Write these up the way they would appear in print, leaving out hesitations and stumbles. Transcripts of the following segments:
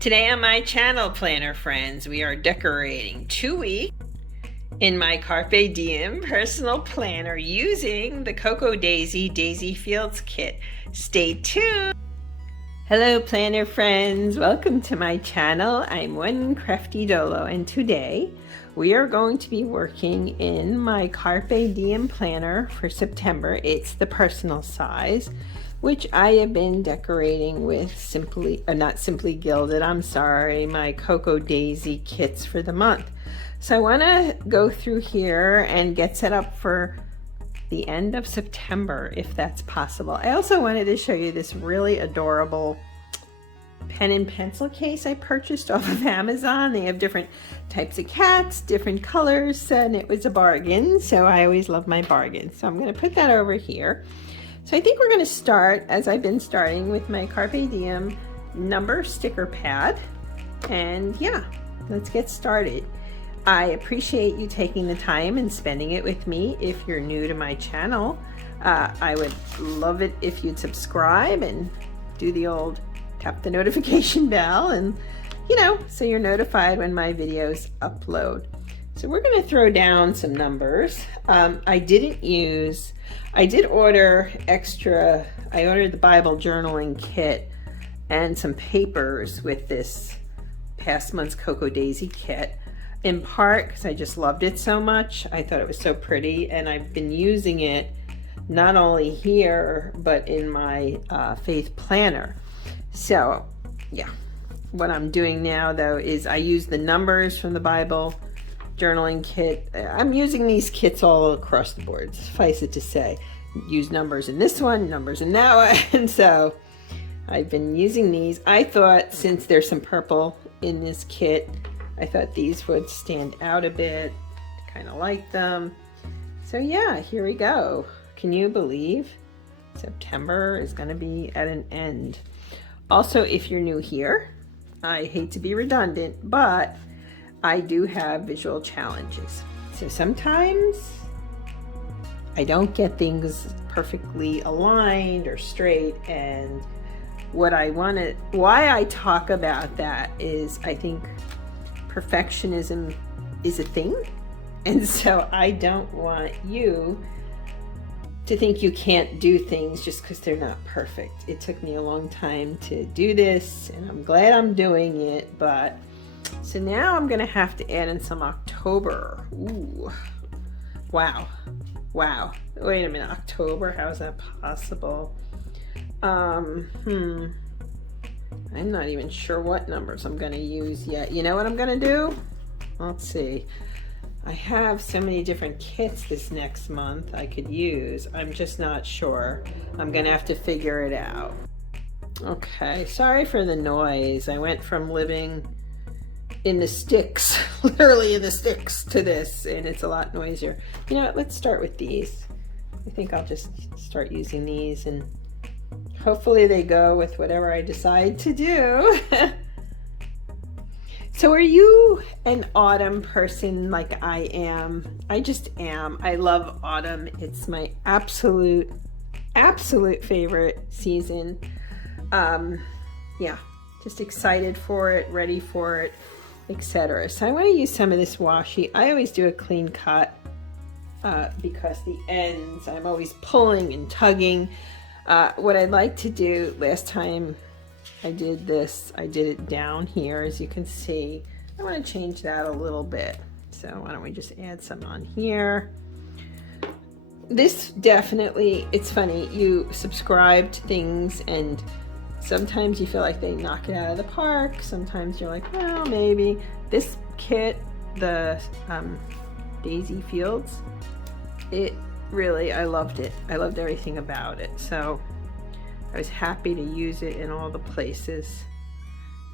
Today on my channel, Planner Friends, we are decorating 2 weeks in my Carpe Diem personal planner using the Cocoa Daisy Fields kit. Stay tuned! Hello Planner Friends, welcome to my channel. I'm One Crafty Dolo and today we are going to be working in my Carpe Diem planner for September. It's the personal size, which I have been decorating with not Simply Gilded, my Cocoa Daisy kits for the month. So I want to go through here and get set up for the end of September, if that's possible. I also wanted to show you this really adorable pen and pencil case I purchased off of Amazon. They have different types of cats, different colors, and it was a bargain, so I always love my bargains. So I'm going to put that over here. So I think we're going to start, as I've been starting, with my Carpe Diem number sticker pad. And yeah, let's get started. I appreciate you taking the time and spending it with me. If you're new to my channel, I would love it if you'd subscribe and do the old tap the notification bell, and so you're notified when my videos upload. So we're going to throw down some numbers. I did order extra. I ordered the Bible journaling kit and some papers with this past month's Cocoa Daisy kit, in part because I just loved it so much. I thought it was so pretty, and I've been using it not only here but in my faith planner. So yeah, what I'm doing now though is I use the numbers from the Bible journaling kit. I'm using these kits all across the board, suffice it to say. Use numbers in this one, numbers in that one, and so I've been using these. I thought, since there's some purple in this kit, I thought these would stand out a bit. Kind of like them. So yeah, here we go. Can you believe September is going to be at an end? Also, if you're new here, I hate to be redundant, but I do have visual challenges. So sometimes I don't get things perfectly aligned or straight, and why I talk about that is I think perfectionism is a thing, and so I don't want you to think you can't do things just because they're not perfect. It took me a long time to do this, and I'm glad I'm doing it. But so now I'm gonna have to add in some October. Ooh, wow. Wait a minute, October? How is that possible? I'm not even sure what numbers I'm gonna use yet. You know what I'm gonna do? Let's see. I have so many different kits this next month I could use. I'm just not sure. I'm gonna have to figure it out. Okay, sorry for the noise. I went from living in the sticks, literally in the sticks, to this, and it's a lot noisier. You know what, let's start with these. I think I'll just start using these, and hopefully they go with whatever I decide to do. So are you an autumn person like I am? I just am. I love autumn. It's my absolute favorite season. Yeah, just excited for it, ready for it, etc. So I want to use some of this washi. I always do a clean cut because the ends, I'm always pulling and tugging. What I'd like to do, last time I did this, I did it down here, as you can see. I want to change that a little bit. So why don't we just add some on here. This definitely, it's funny, you subscribe to things and sometimes you feel like they knock it out of the park. Sometimes you're like, well, maybe. This kit, the Daisy Fields, it really, I loved it. I loved everything about it. So I was happy to use it in all the places.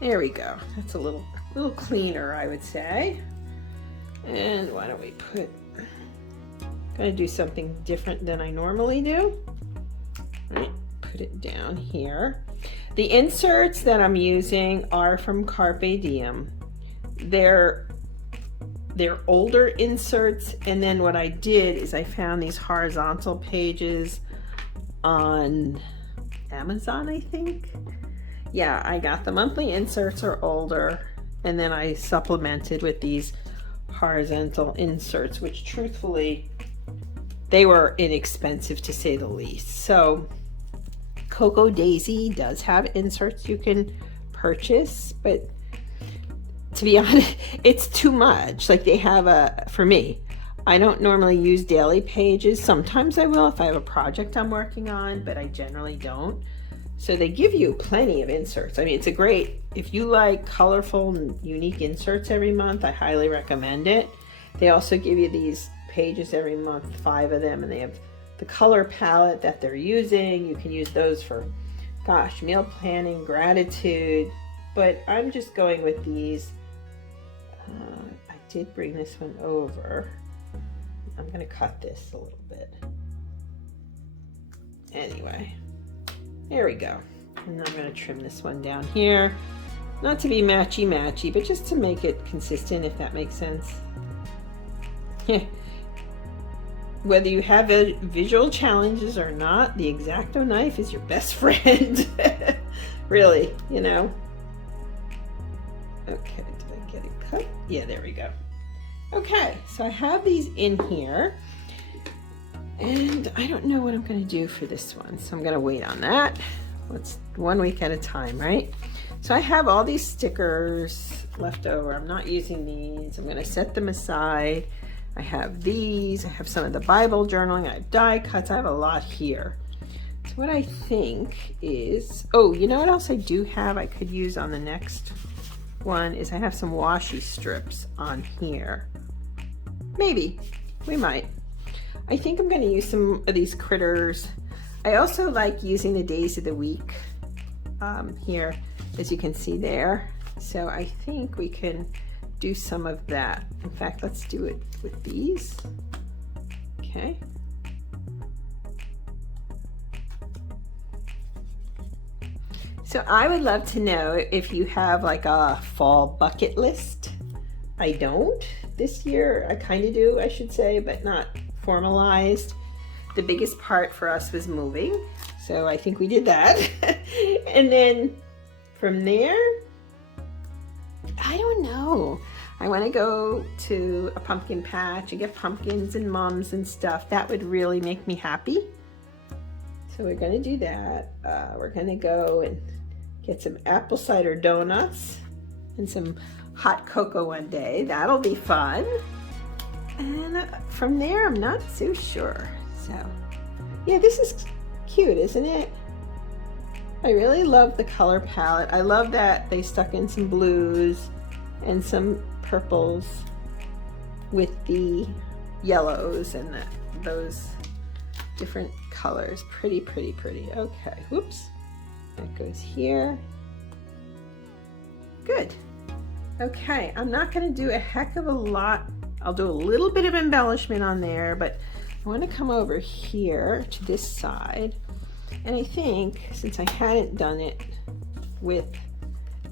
There we go. That's a little cleaner, I would say. And why don't we gonna do something different than I normally do. All right, put it down here. The inserts that I'm using are from Carpe Diem. They're older inserts, and then what I did is I found these horizontal pages on Amazon, I think, yeah, I got the monthly inserts are older, and then I supplemented with these horizontal inserts, which truthfully, they were inexpensive to say the least. So Cocoa Daisy does have inserts you can purchase, but to be honest, it's too much. Like they have for me, I don't normally use daily pages. Sometimes I will if I have a project I'm working on, but I generally don't. So they give you plenty of inserts. I mean, it's a great, if you like colorful and unique inserts every month, I highly recommend it. They also give you these pages every month, 5 of them, and they have the color palette that they're using. You can use those for, gosh, meal planning, gratitude, but I'm just going with these. I did bring this one over. I'm going to cut this a little bit. Anyway, there we go. And I'm going to trim this one down here. Not to be matchy-matchy, but just to make it consistent, if that makes sense. Whether you have visual challenges or not, the X-Acto knife is your best friend. Really, you know. Okay, did I get it cut? Yeah, there we go. Okay, so I have these in here, and I don't know what I'm going to do for this one, so I'm going to wait on that. Let's 1 week at a time, right? So I have all these stickers left over. I'm not using these. I'm going to set them aside. I have these. I have some of the Bible journaling. I have die cuts. I have a lot here. So what I think is, oh, you know what else I do have I could use on the next one is I have some washi strips on here. Maybe, we might. I think I'm going to use some of these critters. I also like using the days of the week here, as you can see there. So I think we can do some of that. In fact, let's do it with these. Okay. So I would love to know if you have like a fall bucket list. I don't. This year, I kind of do, I should say, but not formalized. The biggest part for us was moving, so I think we did that. And then from there, I don't know. I want to go to a pumpkin patch and get pumpkins and mums and stuff. That would really make me happy. So we're going to do that. We're going to go and get some apple cider donuts and some hot cocoa one day. That'll be fun. And from there, I'm not so sure. So yeah, this is cute, isn't it? I really love the color palette. I love that they stuck in some blues and some purples with the yellows and those different colors. Pretty, pretty, pretty. Okay, whoops. That goes here. Good. Okay, I'm not going to do a heck of a lot. I'll do a little bit of embellishment on there, but I want to come over here to this side. And I think since I hadn't done it with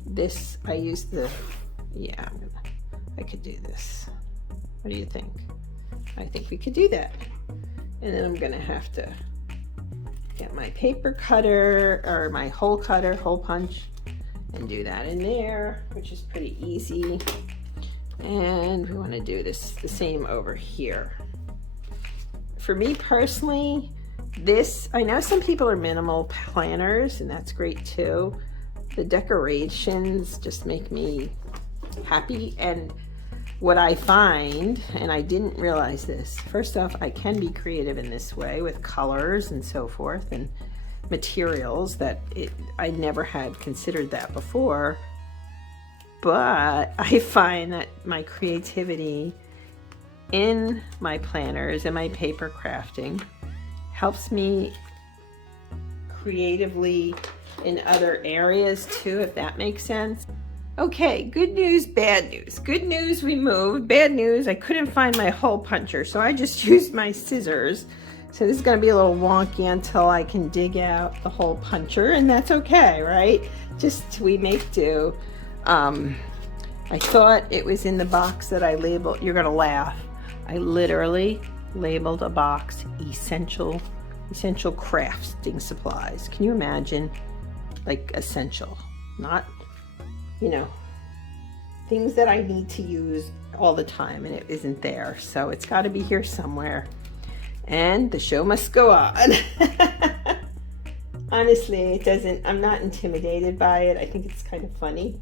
this, I used the, yeah, I could do this. What do you think? I think we could do that. And then I'm going to have to get my paper cutter or my hole cutter, hole punch, and do that in there, which is pretty easy. And we want to do this the same over here. For me personally, this, I know some people are minimal planners, and that's great too. The decorations just make me happy. And what I find, and I didn't realize this, first off, I can be creative in this way with colors and so forth, and materials that I never had considered that before. But I find that my creativity in my planners and my paper crafting helps me creatively in other areas too, if that makes sense. Okay, good news, bad news. Good news, we moved. Bad news, I couldn't find my hole puncher, so I just used my scissors. So this is going to be a little wonky until I can dig out the hole puncher, and that's okay, right? Just we make do. I thought it was in the box that I labeled. You're going to laugh. I literally labeled a box essential crafting supplies. Can you imagine? Like essential. not, you know, things that I need to use all the time, and it isn't there. So it's got to be here somewhere. And the show must go on. Honestly, it doesn't, I'm not intimidated by it. I think it's kind of funny.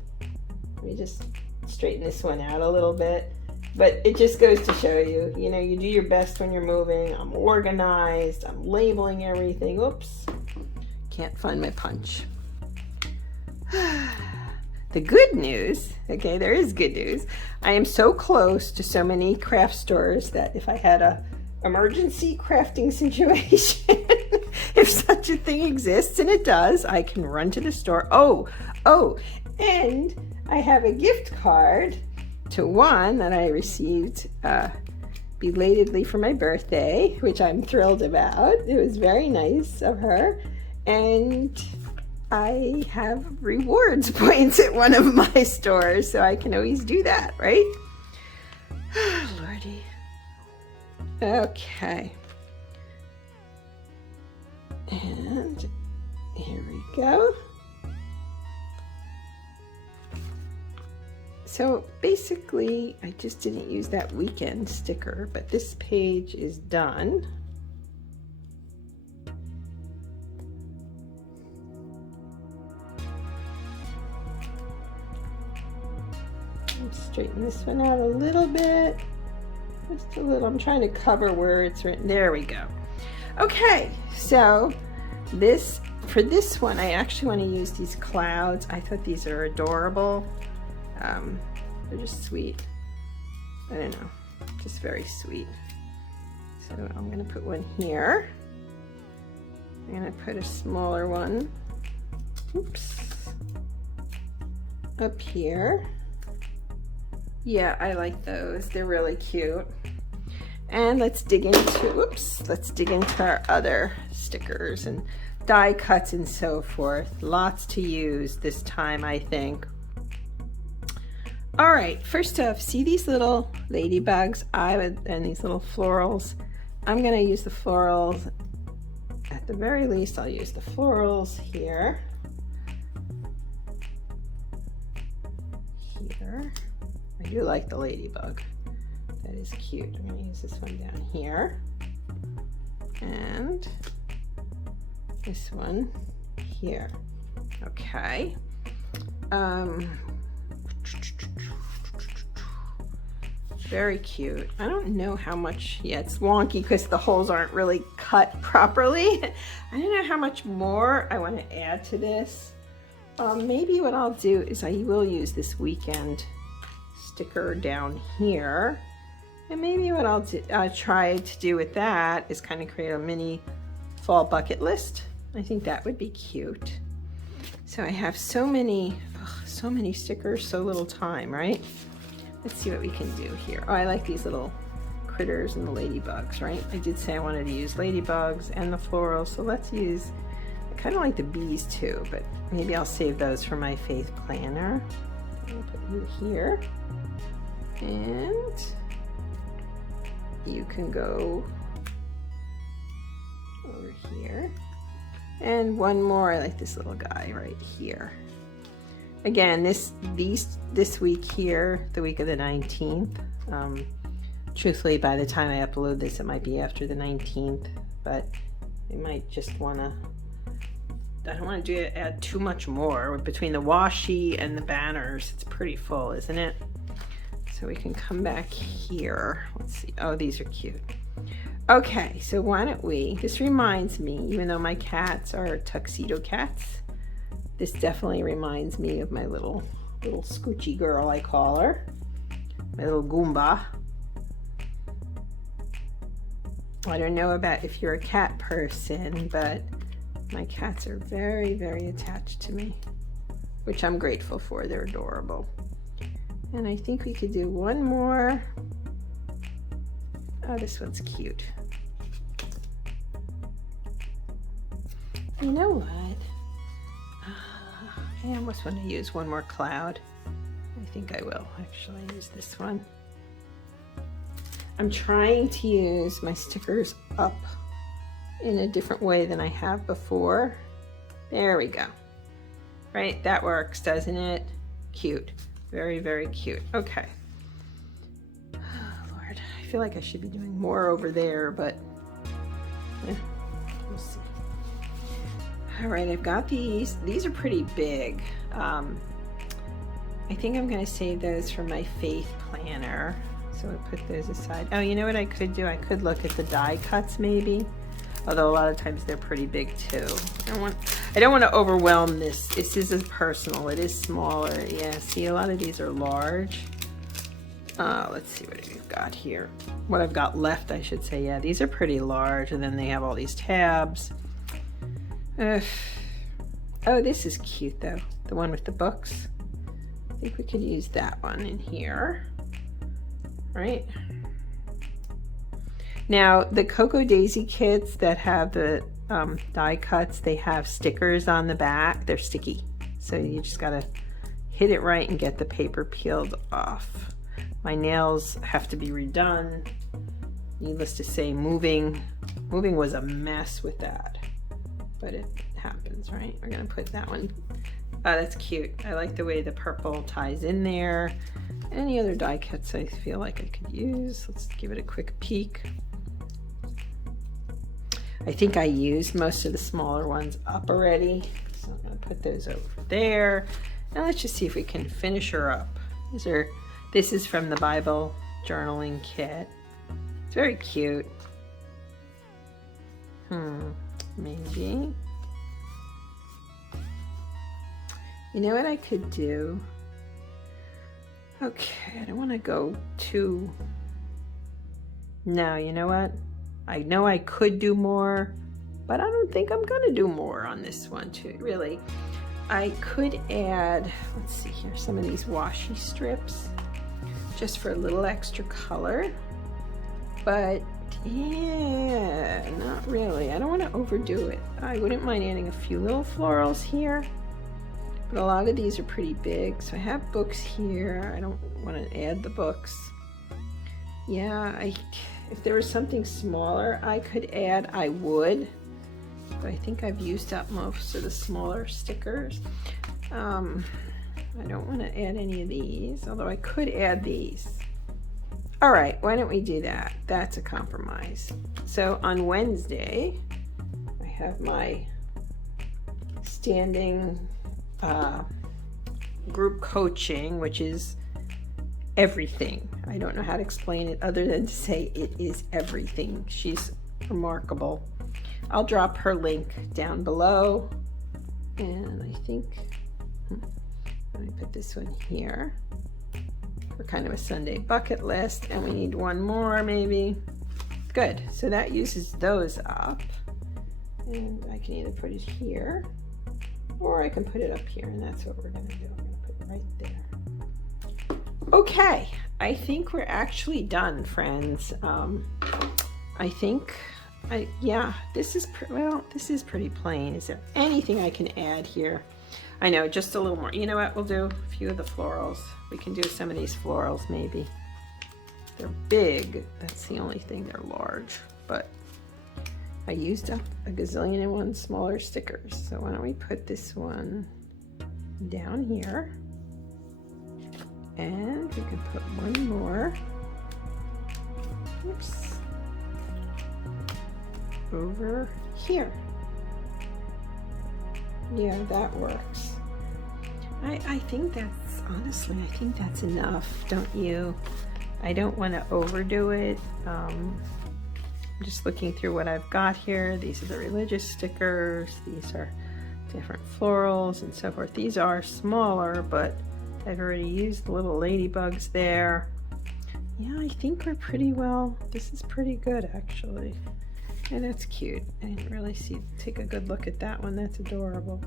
Let me just straighten this one out a little bit. But it just goes to show you, you know, you do your best when you're moving. I'm organized. I'm labeling everything. Oops. Can't find my punch. The good news, okay, there is good news. I am so close to so many craft stores that if I had a emergency crafting situation, if such a thing exists, and it does, I can run to the store. Oh, and I have a gift card to one that I received belatedly for my birthday, which I'm thrilled about. It was very nice of her. And I have rewards points at one of my stores, so I can always do that, right? Lordy. Okay. And here we go. So basically, I just didn't use that weekend sticker, but this page is done. Straighten this one out a little bit, just a little. I'm trying to cover where it's written. There we go. Okay, so for this one, I actually want to use these clouds. I thought these are adorable. They're just sweet. I don't know, just very sweet. So I'm going to put one here. I'm going to put a smaller one. Oops. Up here. Yeah, I like those. They're really cute. And let's dig into our other stickers and die cuts and so forth. Lots to use this time, I think. All right, first off, see these little ladybugs and these little florals? I'm gonna use the florals. At the very least, I'll use the florals here. Here. I do like the ladybug. That is cute. I'm going to use this one down here. And this one here. Okay. Very cute. I don't know how much, yeah, it's wonky because the holes aren't really cut properly. I don't know how much more I want to add to this. Maybe what I'll do is I will use this weekend sticker down here, and maybe what I'll try to do with that is kind of create a mini fall bucket list. I think that would be cute. So I have so many stickers, so little time, right? Let's see what we can do here. Oh, I like these little critters and the ladybugs, right? I did say I wanted to use ladybugs and the florals, so let's use, I kind of like the bees too, but maybe I'll save those for my faith planner. I'll put you here. And you can go over here. And one more, I like this little guy right here. Again, this week here, the week of the 19th. Truthfully, by the time I upload this, it might be after the 19th, but I might just wanna, I don't want to add too much more. Between the washi and the banners, it's pretty full, isn't it? So we can come back here. Let's see. Oh, these are cute. Okay, so why don't we, this reminds me, even though my cats are tuxedo cats, this definitely reminds me of my little scoochy girl, I call her. My little Goomba. I don't know about if you're a cat person, but my cats are very, very attached to me, which I'm grateful for. They're adorable. And I think we could do one more. Oh, this one's cute. You know what? I almost want to use one more cloud. I think I will actually use this one. I'm trying to use my stickers up in a different way than I have before. There we go. Right? That works, doesn't it? Cute. Very, very cute. Okay. Oh, Lord, I feel like I should be doing more over there, but we'll see. All right, I've got these. These are pretty big. I think I'm going to save those for my faith planner. So I'll put those aside. Oh, you know what I could do? I could look at the die cuts maybe. Although a lot of times they're pretty big too. I don't want to overwhelm this. This is personal. It is smaller. Yeah, see, a lot of these are large. Let's see what we've got here. What I've got left, I should say. Yeah, these are pretty large. And then they have all these tabs. Oh, this is cute though. The one with the books. I think we could use that one in here. Right? Now, the Cocoa Daisy kits that have the die cuts, they have stickers on the back. They're sticky. So you just gotta hit it right and get the paper peeled off. My nails have to be redone. Needless to say, moving was a mess with that. But it happens, right? We're gonna put that one. Oh, that's cute. I like the way the purple ties in there. Any other die cuts I feel like I could use? Let's give it a quick peek. I think I used most of the smaller ones up already. So I'm gonna put those over there. Now let's just see if we can finish her up. This is from the Bible journaling kit. It's very cute. Maybe. You know what I could do? Okay, I don't want to go too... No, you know what? I know I could do more, but I don't think I'm going to do more on this one too, really. I could add, let's see here, some of these washi strips just for a little extra color. But yeah, not really. I don't want to overdo it. I wouldn't mind adding a few little florals here. But a lot of these are pretty big. So I have books here. I don't want to add the books. Yeah, if there was something smaller I could add, I would. But I think I've used up most of the smaller stickers. I don't want to add any of these, although I could add these. All right, why don't we do that? That's a compromise. So on Wednesday, I have my standing group coaching, which is everything. I don't know how to explain it other than to say it is everything. She's remarkable. I'll drop her link down below. And I think, let me put this one here for kind of a Sunday bucket list. And we need one more maybe. Good, so that uses those up. And I can either put it here or I can put it up here, and that's what we're gonna do. I'm gonna put it right there. Okay, I think we're actually done, friends. Yeah, this is pretty plain. Is there anything I can add here? I know, just a little more. You know what, we'll do a few of the florals. We can do some of these florals maybe. They're big, that's the only thing, they're large, but I used up a gazillion and one smaller stickers. So why don't we put this one down here, and we can put one more, oops, over here. Yeah, that works. I think that's, honestly, I think that's enough, don't you? I don't want to overdo it. I'm just looking through what I've got here. These are the religious stickers. These are different florals and so forth. These are smaller, but I've already used the little ladybugs there. Yeah, I think we're pretty well. This is pretty good, actually. And that's cute. I didn't really take a good look at that one. That's adorable.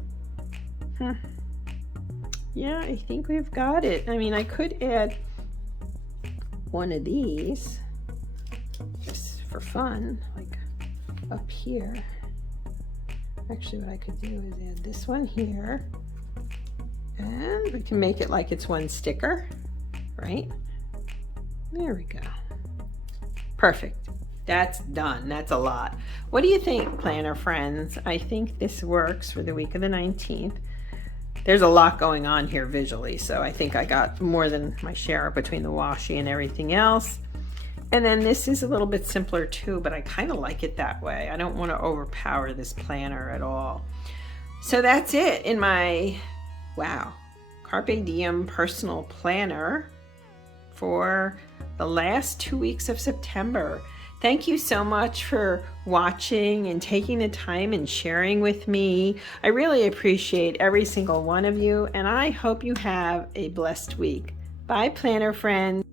Yeah, I think we've got it. I mean, I could add one of these just for fun, like up here. Actually, what I could do is add this one here, and we can make it like it's one sticker, right? There we go. Perfect. That's done. That's a lot. What do you think, planner friends? I think this works for the week of the 19th. There's a lot going on here visually, so I think I got more than my share between the washi and everything else. And then this is a little bit simpler too, but I kind of like it that way. I don't want to overpower this planner at all. So that's it in my, wow, Carpe Diem personal planner for the last 2 weeks of September. Thank you so much for watching and taking the time and sharing with me. I really appreciate every single one of you, and I hope you have a blessed week. Bye, planner friends.